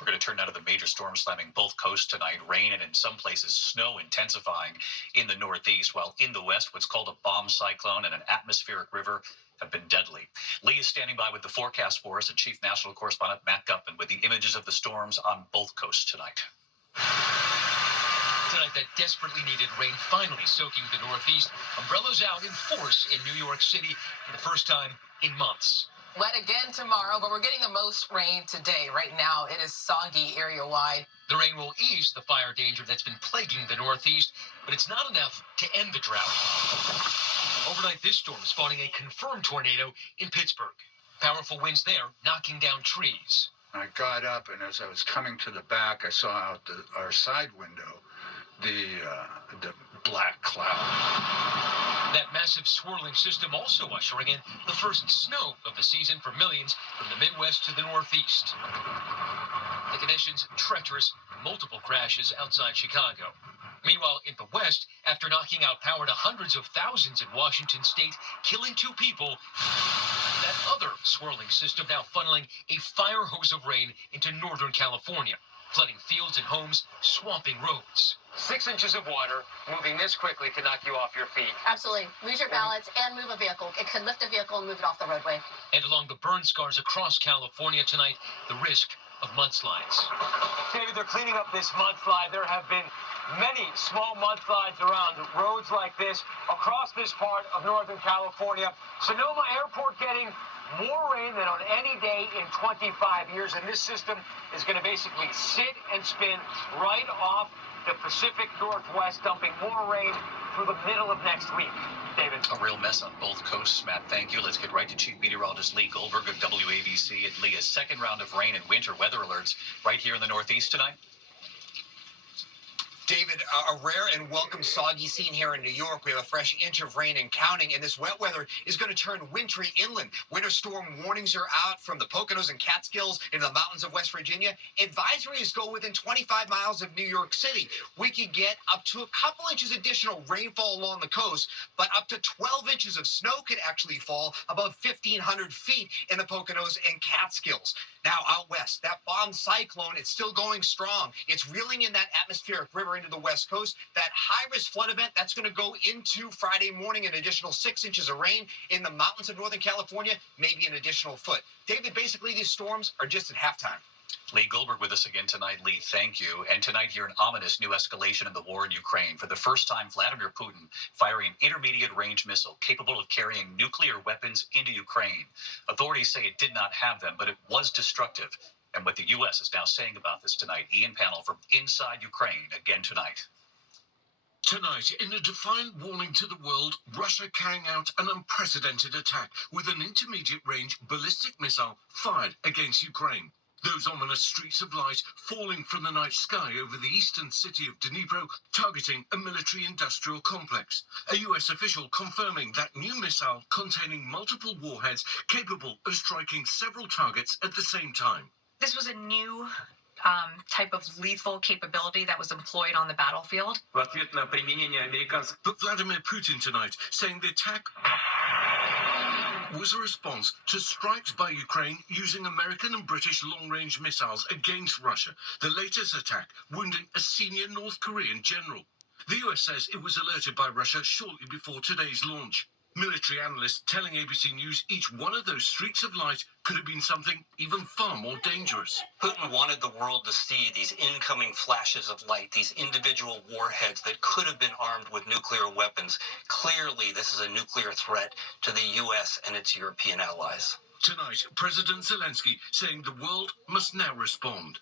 We're going to turn now to the major storm slamming both coasts tonight. Rain and in some places snow intensifying in the northeast, while in the west, what's called a bomb cyclone and an atmospheric river have been deadly. Lee is standing by with the forecast for us, and Chief National Correspondent Matt Gutman with the images of the storms on both coasts tonight. Tonight, that desperately needed rain finally soaking the northeast. Umbrellas out in force in New York City for the first time in months. Wet again tomorrow, but we're getting the most rain today. Right now, it is soggy area-wide. The rain will ease the fire danger that's been plaguing the northeast, but it's not enough to end the drought. Overnight, this storm spawning a confirmed tornado in Pittsburgh. Powerful winds there, knocking down trees. I got up, and as I was coming to the back, I saw out our side window the black cloud. That massive swirling system also ushering in the first snow of the season for millions from the Midwest to the Northeast. The conditions treacherous, multiple crashes outside Chicago. Meanwhile, in the West, after knocking out power to hundreds of thousands in Washington state, killing 2 people, that other swirling system now funneling a fire hose of rain into Northern California, flooding fields and homes, swamping roads. 6 inches of water moving this quickly can knock you off your feet. Absolutely. Lose your balance and move a vehicle. It could lift a vehicle and move it off the roadway. And along the burn scars across California tonight, the risk of mudslides. David, they're cleaning up this mudslide. There have been many small mudslides around roads like this across this part of Northern California. Sonoma Airport getting more rain than on any day in 25 years, and this system is going to basically sit and spin right off the Pacific Northwest, dumping more rain through the middle of next week. David. A real mess on both coasts, Matt. Thank you. Let's get right to Chief Meteorologist Lee Goldberg of WABC. And Lee, a second round of rain and winter weather alerts right here in the Northeast tonight. David, a rare and welcome soggy scene here in New York. We have a fresh inch of rain and counting, and this wet weather is going to turn wintry inland. Winter storm warnings are out from the Poconos and Catskills into the mountains of West Virginia. Advisories go within 25 miles of New York City. We could get up to a couple inches additional rainfall along the coast, but up to 12 inches of snow could actually fall above 1,500 feet in the Poconos and Catskills. Now, out west, that bomb cyclone, it's still going strong. It's reeling in that atmospheric river into the west coast. That high-risk flood event, that's going to go into Friday morning, an additional 6 inches of rain in the mountains of Northern California, maybe an additional foot. David, basically, these storms are just at halftime. Lee Goldberg with us again tonight. Lee, thank you. And tonight here, an ominous new escalation in the war in Ukraine. For the first time, Vladimir Putin firing an intermediate-range missile capable of carrying nuclear weapons into Ukraine. Authorities say it did not have them, but it was destructive. And what the U.S. is now saying about this tonight. Ian Pannell from inside Ukraine again tonight. Tonight, in a defiant warning to the world, Russia carrying out an unprecedented attack with an intermediate-range ballistic missile fired against Ukraine. Those ominous streaks of light falling from the night sky over the eastern city of Dnipro, targeting a military-industrial complex. A U.S. official confirming that new missile containing multiple warheads capable of striking several targets at the same time. This was a new type of lethal capability that was employed on the battlefield. But Vladimir Putin tonight saying the attack was a response to strikes by Ukraine using American and British long-range missiles against Russia, the latest attack wounding a senior North Korean general. The US says it was alerted by Russia shortly before today's launch. Military analysts telling ABC News each one of those streaks of light could have been something even far more dangerous. Putin wanted the world to see these incoming flashes of light, these individual warheads that could have been armed with nuclear weapons. Clearly, this is a nuclear threat to the U.S. and its European allies. Tonight, President Zelensky saying the world must now respond.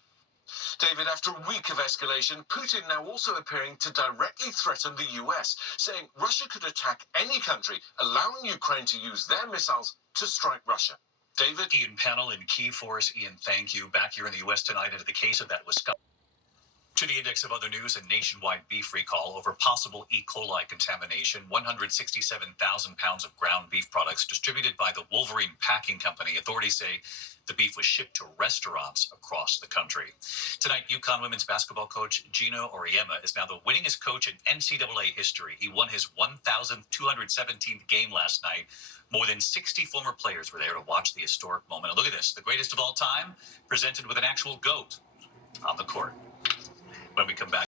David, after a week of escalation, Putin now also appearing to directly threaten the US, saying Russia could attack any country, allowing Ukraine to use their missiles to strike Russia. David? Ian Pannell in Key for us. Ian, thank you. Back here in the U.S. tonight into the case of that Wisconsin. To the index of other news, a nationwide beef recall over possible E. coli contamination. 167,000 pounds of ground beef products distributed by the Wolverine Packing Company. Authorities say the beef was shipped to restaurants across the country. Tonight, UConn women's basketball coach Gino Auriemma is now the winningest coach in NCAA history. He won his 1,217th game last night. More than 60 former players were there to watch the historic moment. And look at this, the greatest of all time, presented with an actual goat. on the court. When we come back.